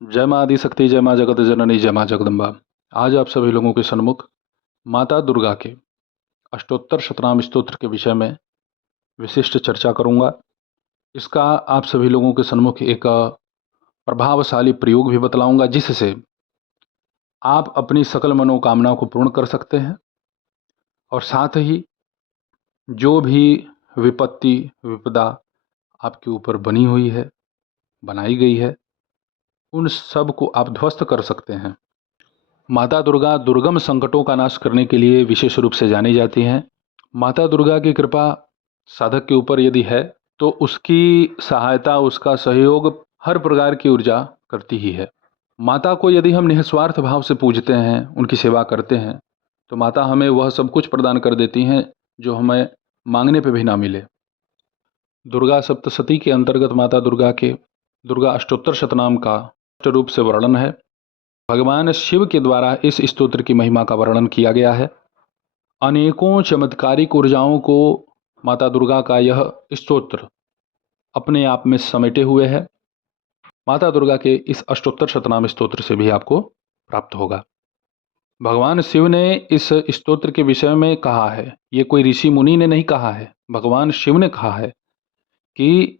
जय माँ आदि शक्ति, जय माँ जगत जननी, जय माँ जगदम्बा। आज आप सभी लोगों के सन्मुख माता दुर्गा के अष्टोत्तर शतनाम स्तोत्र के विषय में विशिष्ट चर्चा करूंगा। इसका आप सभी लोगों के सन्मुख एक प्रभावशाली प्रयोग भी बतलाऊंगा, जिससे आप अपनी सकल मनोकामनाओं को पूर्ण कर सकते हैं और साथ ही जो भी विपत्ति विपदा आपके ऊपर बनी हुई है, बनाई गई है, उन सब को आप ध्वस्त कर सकते हैं। माता दुर्गा दुर्गम संकटों का नाश करने के लिए विशेष रूप से जानी जाती हैं। माता दुर्गा की कृपा साधक के ऊपर यदि है तो उसकी सहायता, उसका सहयोग हर प्रकार की ऊर्जा करती ही है। माता को यदि हम निस्वार्थ भाव से पूजते हैं, उनकी सेवा करते हैं, तो माता हमें वह सब कुछ प्रदान कर देती हैं जो हमें मांगने पे भी ना मिले। दुर्गा सप्तशती के अंतर्गत माता दुर्गा के दुर्गा अष्टोत्तर शतनाम का स्पष्ट रूप से वर्णन है। भगवान शिव के द्वारा इस स्तोत्र की महिमा का वर्णन किया गया है। अनेकों चमत्कारिक ऊर्जाओं को माता दुर्गा का यह स्तोत्र अपने आप में समेटे हुए है। माता दुर्गा के इस अष्टोत्तर शतनाम स्तोत्र से भी आपको प्राप्त होगा। भगवान शिव ने इस स्तोत्र के विषय में कहा है, ये कोई ऋषि मुनि ने नहीं कहा है, भगवान शिव ने कहा है कि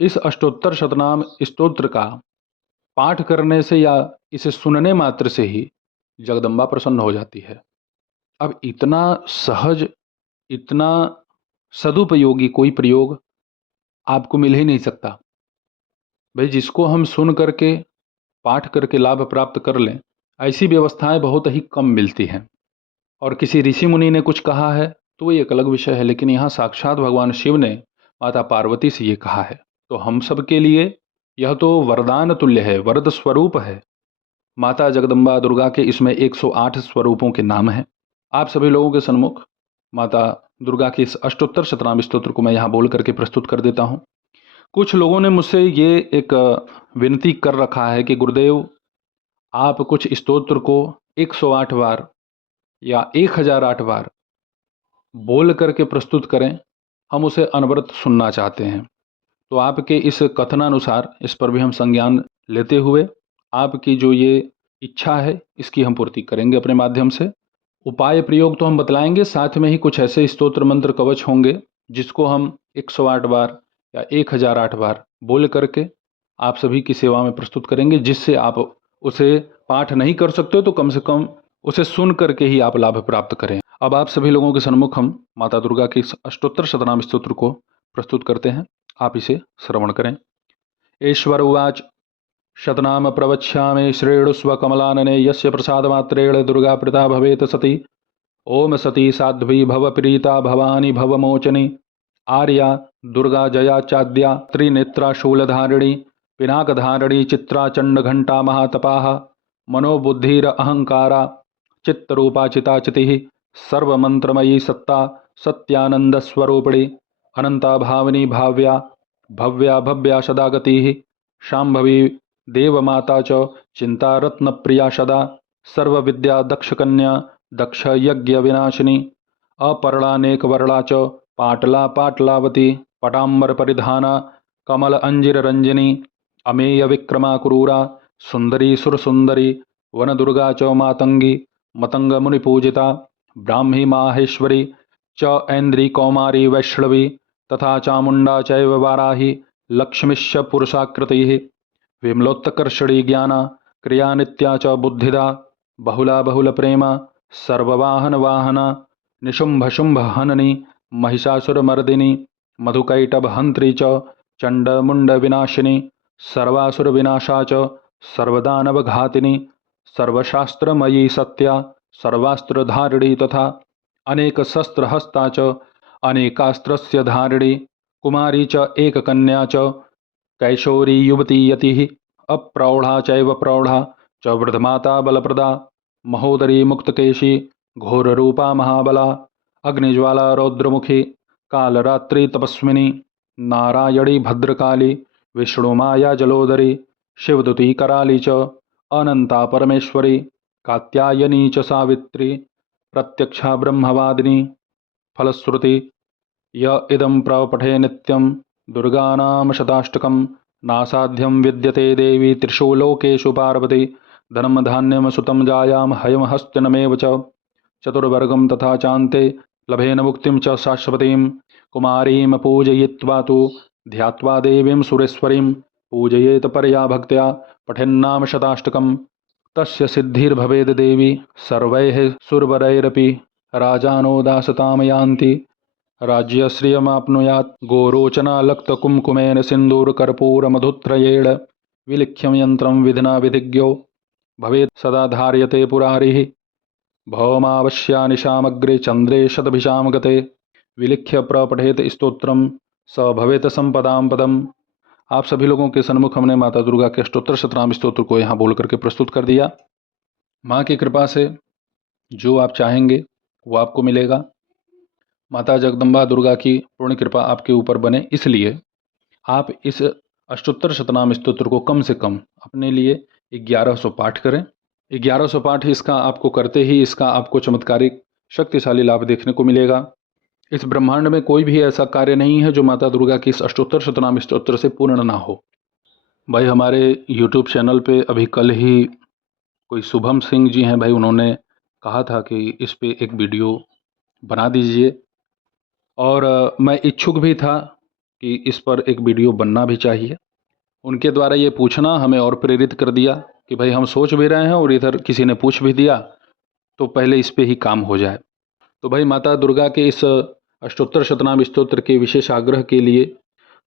इस अष्टोत्तर शतनाम स्तोत्र का पाठ करने से या इसे सुनने मात्र से ही जगदम्बा प्रसन्न हो जाती है। अब इतना सहज, इतना सदुपयोगी कोई प्रयोग आपको मिल ही नहीं सकता। भाई, जिसको हम सुन करके, पाठ करके लाभ प्राप्त कर लें, ऐसी व्यवस्थाएं बहुत ही कम मिलती हैं। और किसी ऋषि मुनि ने कुछ कहा है तो ये एक अलग विषय है, लेकिन यहाँ साक्षात भगवान शिव ने माता पार्वती से ये कहा है, तो हम सब के लिए यह तो वरदान तुल्य है, वरद स्वरूप है। माता जगदम्बा दुर्गा के इसमें 108 स्वरूपों के नाम हैं। आप सभी लोगों के सन्मुख माता दुर्गा के इस अष्टोत्तर शतनाम स्तोत्र को मैं यहाँ बोल करके प्रस्तुत कर देता हूँ। कुछ लोगों ने मुझसे ये एक विनती कर रखा है कि गुरुदेव, आप कुछ स्तोत्र को 108 बार या 1008 बार बोल करके प्रस्तुत करें, हम उसे अनवरत सुनना चाहते हैं। तो आपके इस कथनानुसार इस पर भी हम संज्ञान लेते हुए आपकी जो ये इच्छा है इसकी हम पूर्ति करेंगे अपने माध्यम से। उपाय प्रयोग तो हम बतलाएंगे, साथ में ही कुछ ऐसे स्तोत्र मंत्र कवच होंगे जिसको हम 108 बार या 1008 बार बोल करके आप सभी की सेवा में प्रस्तुत करेंगे, जिससे आप उसे पाठ नहीं कर सकते हो तो कम से कम उसे सुन करके ही आप लाभ प्राप्त करें। अब आप सभी लोगों के सन्मुख हम माता दुर्गा के इस अष्टोत्तर शतनाम स्तोत्र को प्रस्तुत करते हैं। आप इसे श्रवण करें। ईश्वर उवाच शतनाम प्रवक्ष्यामि श्रेणुस्व कमलानने यस्य प्रसादमात्रेण दुर्गा प्रीता भवेत सती। ओम सती साध्वी भव प्रीता भवानी भवमोचनी आर्या दुर्गा जया चाद्या त्रिनेत्रा शूलधारिणी पिनाकधारिणी चित्रा चंडघंटा महातपाः मनोबुद्धिर अहंकारा चित्तरूपा चिताचितिः सर्वमंत्रमयी सत्ता सत्यानंदस्वरूपिणी अनंता भावनी भाव्या भव्या भव्या सदा गतिः शाम्भवी देवमाता च चिंतारत्नप्रिया सदा सर्वविद्या दक्षकन्या दक्ष यज्ञ विनाशिनी अपर्णानेकवर्णा च पाटला पाटलावती पटाम्बर परिधाना कमल अंजिर रंजिनी अमेय विक्रमा क्रूरा सुंदरी सुरसुंदरी वन दुर्गा च मातंगी मतंग मुनिपूजिता ब्राह्मी माहेश्वरी च ऐन्द्री कौमारी वैष्णवी तथा चामुंडा चैव वाराही लक्ष्मीश्च पुरुषाकृतिः विमलोत्कर्षणी ज्ञाना क्रिया नित्या च बुद्धिदा बहुला बहुल प्रेमा सर्ववाहन वाहना निशुंभ शुंभ हननी महिषासुरमर्दिनी मधुकैटभ हंत्री च चंडमुंड विनाशिनी सर्वासुर विनाशा च सर्वदानवघातिनी सर्वशास्त्रमयी सत्या सर्वास्त्रधारिणी तथा अनेक शस्त्रहस्ता च अनेकास्त्रस्य धारिणी कुमारी च एककन्या च कैशोरी युवती यतिः अप्रौढ़ा चैव प्रौढ़ा च वृद्धमाता बलप्रदा महोदरी मुक्तकेशी घोररूपा महाबला अग्निज्वाला रौद्रमुखी कालरात्रि तपस्विनी नारायणी भद्रकाली विष्णुमाया जलोदरी शिवदुती कराली च अनंता परमेश्वरी कात्यायनी च सावित्री प्रत्यक्षा ब्रह्मवादिनी फलश्रुति य इदं प्रपठे नित्यं दुर्गानाम शताष्टकम् नासाध्यं विद्यते देवी त्रिषु लोकेषु पार्वती धनं धान्यं सुतं जायां हयं हस्तिनमेव च चतुर्वर्गं तथा चान्ते लभेन मुक्तिं च शाश्वतीं कुमारीं पूजयित्वा तु ध्यात्वा देवीं सुरेश्वरीं पूजयेत परया भक्त्या पठेन्नाम शताष्टकम् तस्य सिद्धिर्भवेद् देवी सर्वैः सुरवरैरपि राजानो दासतां यान्ति राज्यश्रियमाप्नुयात् गोरोचनालक्तकुङ्कुमेन सिन्दूरकर्पूरमधुत्रयेण विलिख्यं यन्त्रं विधिना विधिज्ञो भवेत् सदा धार्यते पुरारिः भौमावश्या निशामग्रे चन्द्रे शतभिषां गते विलिख्य प्रपठेत स्तोत्रम स भवेत संपदां पदम। आप सभी लोगों के सन्मुख हमने माता दुर्गा के अष्टोत्तर शतनाम स्तोत्र को यहाँ बोल करके प्रस्तुत कर दिया। माँ की कृपा से जो आप चाहेंगे वो आपको मिलेगा। माता जगदम्बा दुर्गा की पूर्ण कृपा आपके ऊपर बने, इसलिए आप इस अष्टोत्तर शतनाम स्तोत्र को कम से कम अपने लिए 1100 पाठ करें। 1100 पाठ इसका आपको करते ही इसका आपको चमत्कारिक शक्तिशाली लाभ देखने को मिलेगा। इस ब्रह्मांड में कोई भी ऐसा कार्य नहीं है जो माता दुर्गा की इस अष्टोत्तर शतनाम स्तोत्र से पूर्ण ना हो। भाई हमारे YouTube चैनल पे अभी कल ही कोई शुभम सिंह जी हैं भाई, उन्होंने कहा था कि इस पे एक वीडियो बना दीजिए और मैं इच्छुक भी था कि इस पर एक वीडियो बनना भी चाहिए। उनके द्वारा ये पूछना हमें और प्रेरित कर दिया कि भाई हम सोच भी रहे हैं और इधर किसी ने पूछ भी दिया तो पहले इस पे ही काम हो जाए। तो भाई माता दुर्गा के इस अष्टोत्तर शतनाम स्तोत्र के विशेष आग्रह के लिए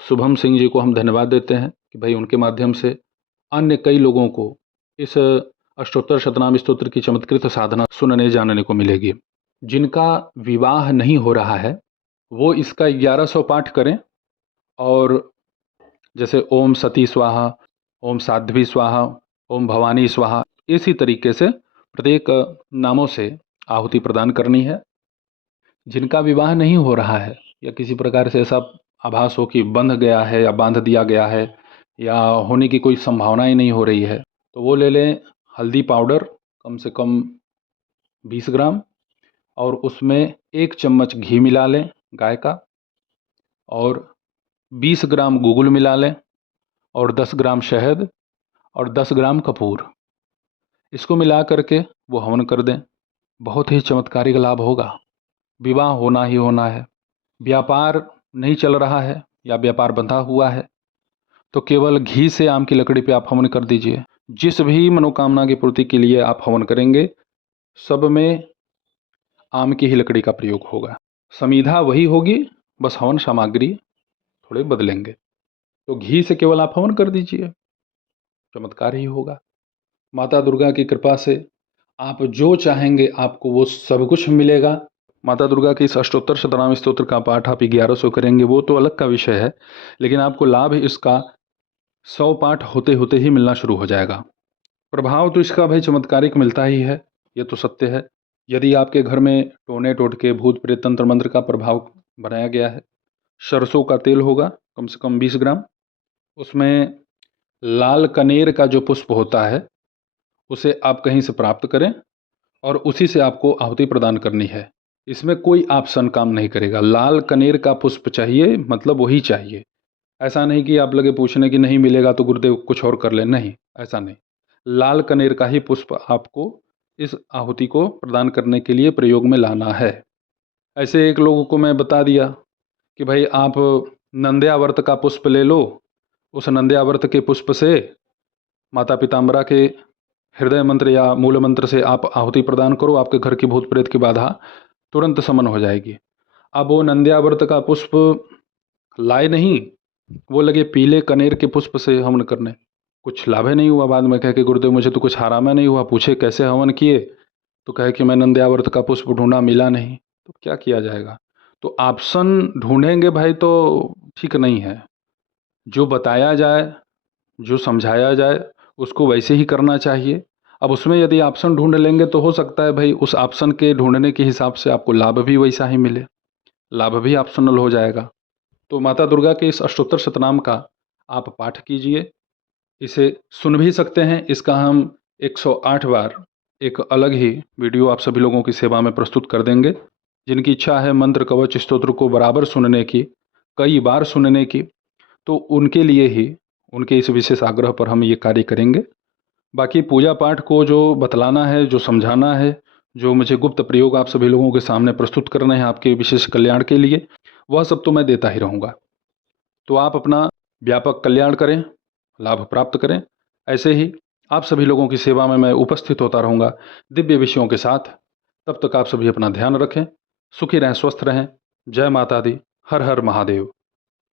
शुभम सिंह जी को हम धन्यवाद देते हैं कि भाई उनके माध्यम से अन्य कई लोगों को इस अष्टोत्तर शतनाम स्तोत्र की चमत्कृत साधना सुनने जानने को मिलेगी। जिनका विवाह नहीं हो रहा है वो इसका 1100 पाठ करें और जैसे ओम सती स्वाहा, ओम साध्वी स्वाहा, ओम भवानी स्वाहा, इसी तरीके से प्रत्येक नामों से आहुति प्रदान करनी है। जिनका विवाह नहीं हो रहा है या किसी प्रकार से ऐसा आभास हो कि बंध गया है या बांध दिया गया है या होने की कोई संभावना ही नहीं हो रही है, तो वो ले लें हल्दी पाउडर कम से कम 20 ग्राम और उसमें 1 चम्मच घी मिला लें गाय का और 20 ग्राम गूगल मिला लें और 10 ग्राम शहद और 10 ग्राम कपूर, इसको मिला करके वो हवन कर दें। बहुत ही चमत्कारिक लाभ होगा। विवाह होना ही होना है। व्यापार नहीं चल रहा है या व्यापार बंधा हुआ है तो केवल घी से आम की लकड़ी पे आप हवन कर दीजिए। जिस भी मनोकामना की पूर्ति के लिए आप हवन करेंगे सब में आम की ही लकड़ी का प्रयोग होगा। समीधा वही होगी, बस हवन सामग्री थोड़े बदलेंगे। तो घी से केवल आप हवन कर दीजिए, चमत्कार ही होगा। माता दुर्गा की कृपा से आप जो चाहेंगे आपको वो सब कुछ मिलेगा। माता दुर्गा की इस अष्टोत्तर शतनाम स्तोत्र का पाठ आप 1100 करेंगे वो तो अलग का विषय है, लेकिन आपको लाभ इसका 100 पाठ होते होते ही मिलना शुरू हो जाएगा। प्रभाव तो इसका भाई चमत्कारिक मिलता ही है, ये तो सत्य है। यदि आपके घर में टोने टोटके भूत प्रेत तंत्र मंत्र का प्रभाव बनाया गया है, सरसों का तेल होगा कम से कम 20 ग्राम, उसमें लाल कनेर का जो पुष्प होता है उसे आप कहीं से प्राप्त करें और उसी से आपको आहुति प्रदान करनी है। इसमें कोई ऑप्शन काम नहीं करेगा। लाल कनेर का पुष्प चाहिए मतलब वही चाहिए। ऐसा नहीं कि आप लगे पूछने की नहीं मिलेगा तो गुरुदेव कुछ और कर लें, नहीं, ऐसा नहीं। लाल कनेर का ही पुष्प आपको इस आहुति को प्रदान करने के लिए प्रयोग में लाना है। ऐसे एक लोगों को मैं बता दिया कि भाई आप नंद्यावर्त का पुष्प ले लो, उस नंद्यावर्त के पुष्प से माता पिताम्बरा के हृदय मंत्र या मूल मंत्र से आप आहुति प्रदान करो, आपके घर की भूत प्रेत की बाधा तुरंत समन हो जाएगी। अब वो नंद्यावर्त का पुष्प लाए नहीं, वो लगे पीले कनेर के पुष्प से हवन करने, कुछ लाभ नहीं हुआ। बाद में कहे कि गुरुदेव मुझे तो कुछ हरामा नहीं हुआ। पूछे कैसे हवन किए तो कहे कि मैं नंद्यावर्त का पुष्प ढूंढा मिला नहीं। तो क्या किया जाएगा? तो ऑप्शन ढूंढेंगे भाई तो ठीक नहीं है। जो बताया जाए, जो समझाया जाए उसको वैसे ही करना चाहिए। अब उसमें यदि ऑप्शन ढूंढ लेंगे तो हो सकता है भाई उस ऑप्शन के ढूंढने के हिसाब से आपको लाभ भी वैसा ही मिले, लाभ भी ऑप्शनल हो जाएगा। तो माता दुर्गा के इस अष्टोत्तर शतनाम का आप पाठ कीजिए। इसे सुन भी सकते हैं, इसका हम 108 बार एक अलग ही वीडियो आप सभी लोगों की सेवा में प्रस्तुत कर देंगे। जिनकी इच्छा है मंत्र कवच स्तोत्र को बराबर सुनने की, कई बार सुनने की, तो उनके लिए ही उनके इस विशेष आग्रह पर हम ये कार्य करेंगे। बाकी पूजा पाठ को जो बतलाना है, जो समझाना है, जो मुझे गुप्त प्रयोग आप सभी लोगों के सामने प्रस्तुत करने हैं आपके विशेष कल्याण के लिए, वह सब तो मैं देता ही रहूँगा। तो आप अपना व्यापक कल्याण करें, लाभ प्राप्त करें। ऐसे ही आप सभी लोगों की सेवा में मैं उपस्थित होता रहूँगा दिव्य विषयों के साथ। तब तक आप सभी अपना ध्यान रखें, सुखी रहें, स्वस्थ रहें। जय माता दी। हर हर महादेव।